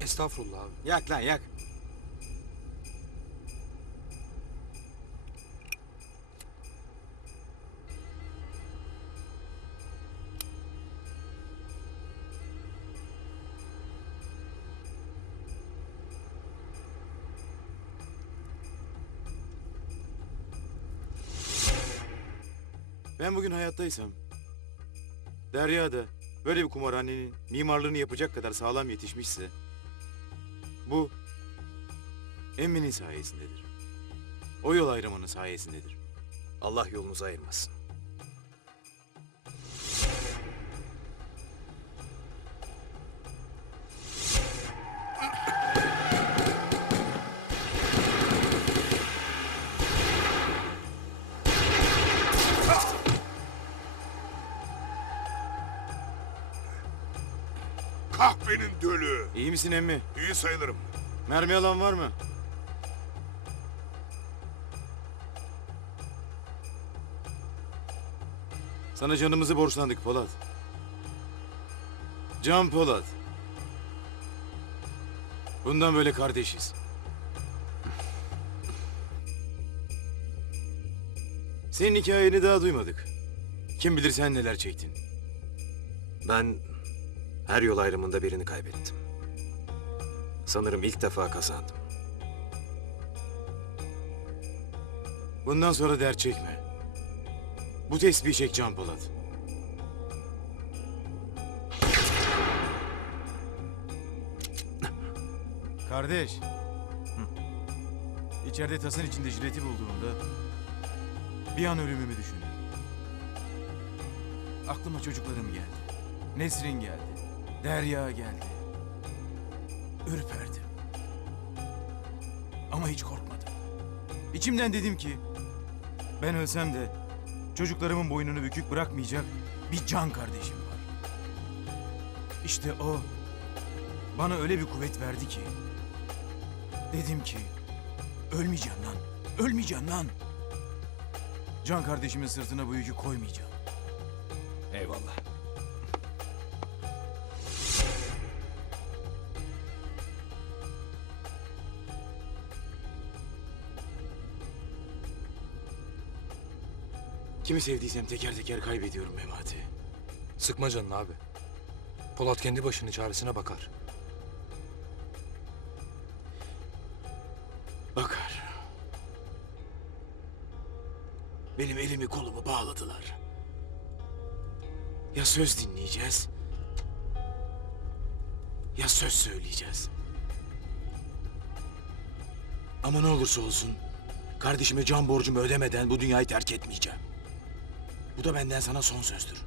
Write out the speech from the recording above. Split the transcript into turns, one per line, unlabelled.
Estağfurullah abi.
Yak lan yak. Ben bugün hayattaysam, Derya da böyle bir kumarhanenin mimarlığını yapacak kadar sağlam yetişmişse, bu Emmi'nin sayesindedir. O yol ayrımının sayesindedir.
Allah yolunuzu ayırmasın.
Kahvenin dölü.
İyi misin emmi?
İyi sayılırım.
Mermi alan var mı? Sana canımızı borçlandık Polat. Can Polat. Bundan böyle kardeşiz. Senin hikayeni daha duymadık. Kim bilir sen neler çektin.
Ben her yol ayrımında birini kaybettim. Sanırım ilk defa kazandım.
Bundan sonra dert çekme. Bu tesbih çek Can Polat. Kardeş. İçeride tasın içinde jileti bulduğumda bir an ölümümü düşündüm. Aklıma çocuklarım geldi. Nesrin geldi. Derya geldi. Ürperdim. Ama hiç korkmadım. İçimden dedim ki ben ölsem de çocuklarımın boynunu bükük bırakmayacak bir can kardeşim var. İşte o bana öyle bir kuvvet verdi ki dedim ki ölmeyeceğim lan. Ölmeyeceğim lan. Can kardeşimin sırtına bu yükü koymayacağım.
Eyvallah.
Kimi sevdiysem teker teker kaybediyorum Memati.
Sıkma canını abi. Polat kendi başının çaresine bakar.
Bakar. Benim elimi kolumu bağladılar. Ya söz dinleyeceğiz... ...ya söz söyleyeceğiz. Ama ne olursa olsun... ...kardeşime can borcumu ödemeden bu dünyayı terk etmeyeceğim. Bu da benden sana son sözdür.